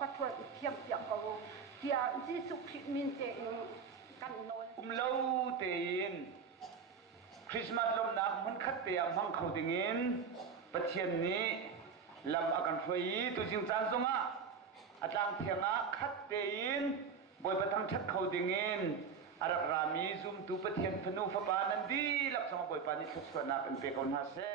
ka thoi thiam tiang ko tia Jesu Christ min te kan non lo tein Christmas lom na mun khat te am hang khau dingin pathian ni lam akan throi tu jing chan zonga atlang thenga khat tein boi pathang that khau dingin arak rami zum tu pathian phanu fa pa nan di lak sama boi pa ni thuswa na kan pe kon ha se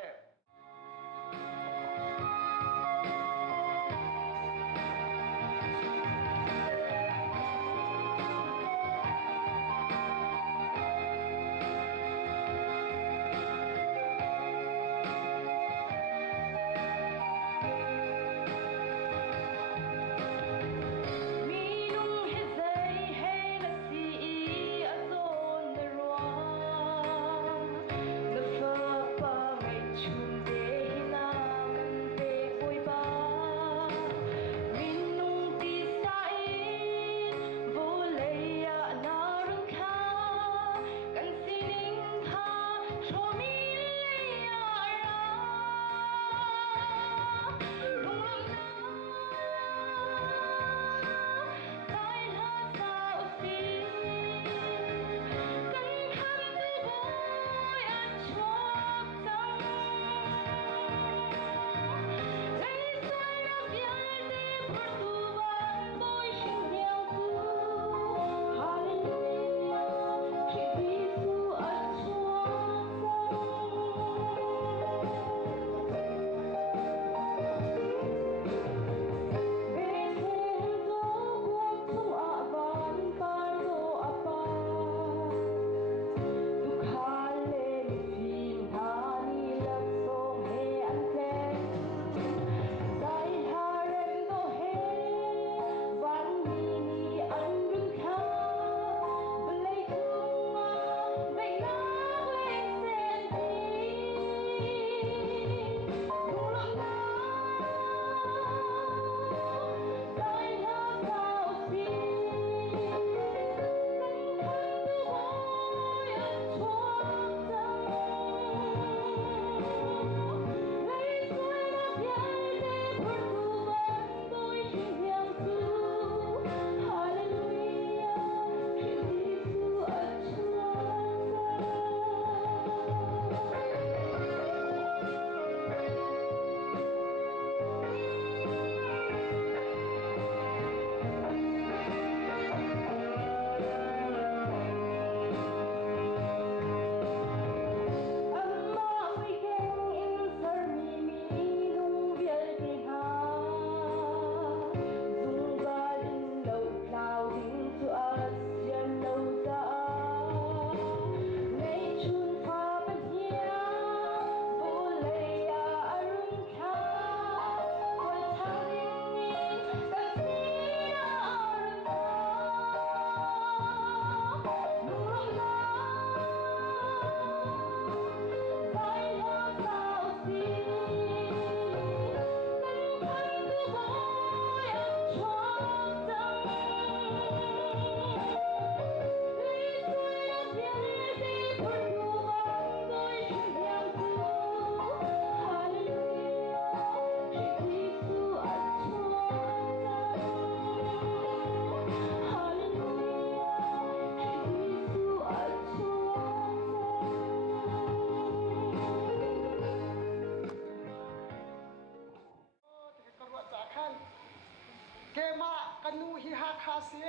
kema kanu hi ha kha si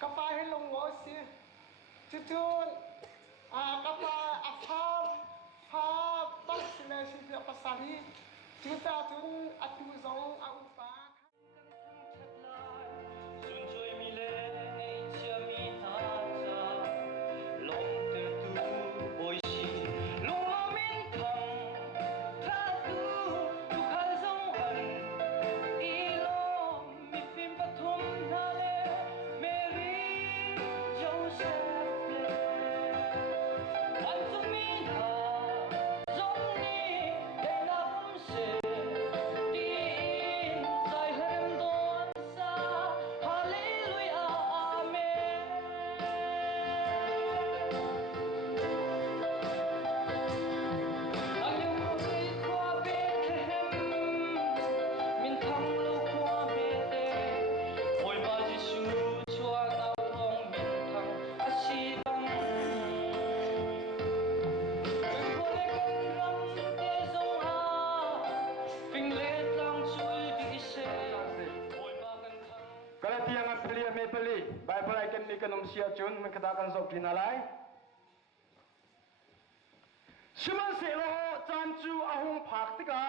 kapa he longo si chutun kapa afam fa pasne si pasani chuta tun atu zong a upa sia chun mình khata kan zok din alai Siman se lo chan chu ahung phak tika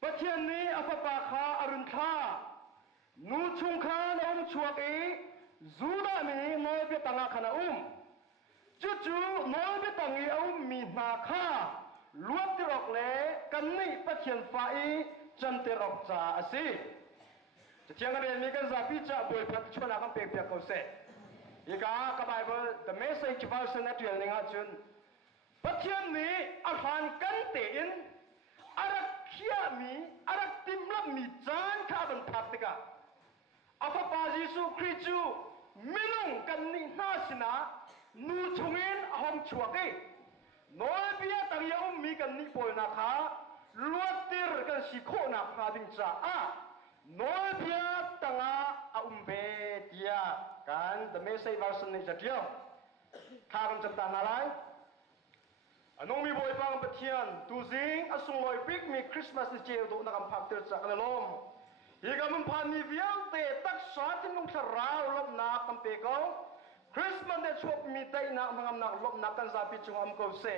pathian ni apapa kha arun kha nu chung kha na chuak e zuda mi noi pe tanga khana chu chu noi pe tangi mi na kha luat tirok le kan ni pathian fa e chan tirok cha asi chiang ren mi kan za pi cha boi pat chuna kan pek pek ko se ika ka bible the message version at real ninga chun pathian ni ahan kan te in arak khia mi arak timlap mi chan kha ban thak tika apa pa Jesu Christu minung kan ni na sina nu chungin ahom chuake noi bia tang ya mi kan ni pol na kha luatir kan sikho na kha ding cha a noi bia tanga be dia kan the message version ni jatio kha kan chanta na lai anong mi boy pang pathian tu jing asung loi pik mi Christmas ni cheu do na kam phak tir cha kan lom higa mun phan mi vial te tak sa tin nong tharau lop na kam pe ko Christmas de chop mi tai na mangam na lop na kan za pi chung am ko se